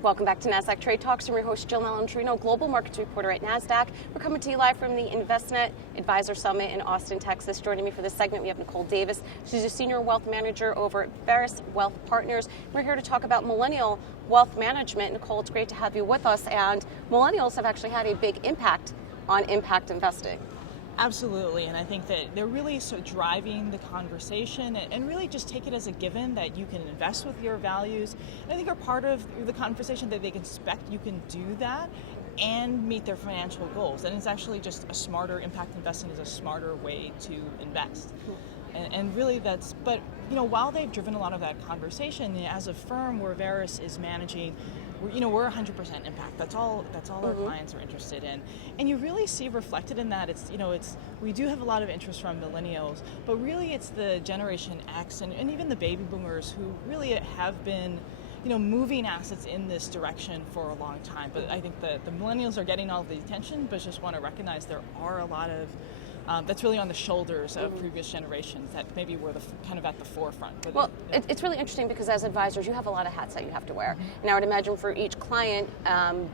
Welcome back to Nasdaq Trade Talks. I'm your host, Jill Malandrino, Global Markets Reporter at Nasdaq. We're coming to you live from the InvestNet Advisor Summit in Austin, Texas. Joining me for this segment, we have Nicole Davis. She's a Senior Wealth Manager over at Veris Wealth Partners. We're here to talk about Millennial Wealth Management. Nicole, it's great to have you with us. And millennials have actually had a big impact on impact investing. Absolutely, and I think that they're really sort of driving the conversation and really just take it as a given that you can invest with your values. And I think are part of the conversation that they can expect you can do that and meet their financial goals. And it's actually just a smarter, impact investing is a smarter way to invest. And really that's, but while they've driven a lot of that conversation, as a firm where Veris is managing, we're 100% impact. That's all our clients are interested in. And you really see reflected in that, we do have a lot of interest from millennials, but really it's the Generation X and even the baby boomers who really have been moving assets in this direction for a long time. But I think the millennials are getting all the attention, but just want to recognize there are a lot of that's really on the shoulders of previous generations that maybe were kind of at the forefront. But well, it's really interesting because as advisors, you have a lot of hats that you have to wear. And I would imagine for each client,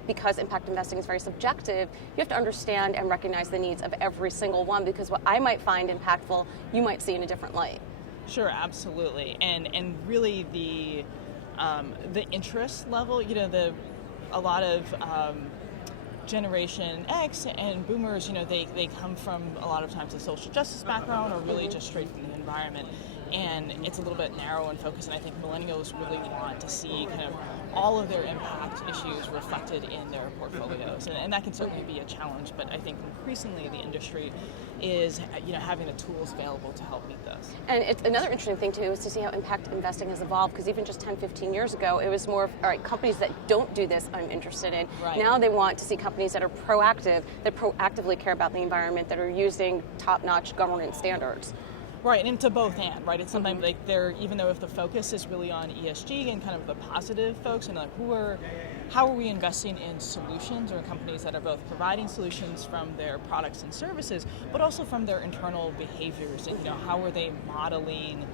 because impact investing is very subjective, you have to understand and recognize the needs of every single one, because what I might find impactful, you might see in a different light. Sure, absolutely. And really the interest level, a lot of Generation X and boomers, they come from a lot of times a social justice background or really just straight from the environment. And it's a little bit narrow in focus, and I think millennials really want to see kind of all of their impact issues reflected in their portfolios. And that can certainly be a challenge, but I think increasingly the industry is having the tools available to help meet those. And it's another interesting thing too is to see how impact investing has evolved, because even just 10, 15 years ago, it was more of, all right, companies that don't do this I'm interested in. Right. Now they want to see companies that are proactive, that proactively care about the environment, that are using top-notch governance standards. Right, and to both and, right? It's sometimes like even though if the focus is really on ESG and kind of the positive folks, and like how are we investing in solutions or companies that are both providing solutions from their products and services, but also from their internal behaviors, and how are they modeling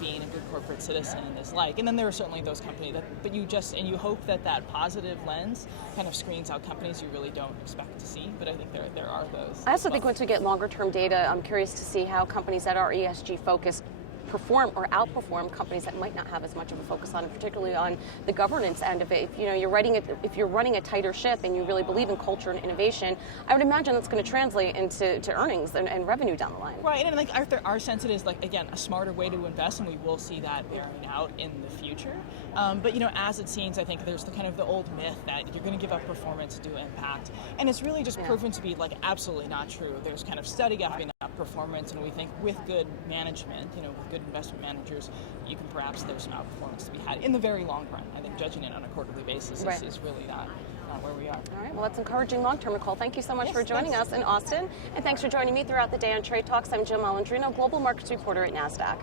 being a good corporate citizen and this like. And then there are certainly those companies but you hope that positive lens kind of screens out companies you really don't expect to see, but I think there are those. I also think once we get longer term data, I'm curious to see how companies that are ESG focused perform or outperform companies that might not have as much of a focus on it, particularly on the governance end of it. If you're running a tighter ship and you really believe in culture and innovation, I would imagine that's going to translate into earnings and revenue down the line. Right, and our sense it is again a smarter way to invest, and we will see that bearing out in the future. But as it seems, I think there's the old myth that you're going to give up performance to do impact, and it's really just proven to be absolutely not true. There's kind of study gapping up performance, and we think with good management, with good investment managers, there's some outperformance to be had in the very long run. I think judging it on a quarterly basis is really not where we are. All right, well, that's encouraging long-term, Nicole. Thank you so much for joining us in Austin, and thanks for joining me throughout the day on Trade Talks. I'm Jill Malandrino, Global Markets Reporter at Nasdaq.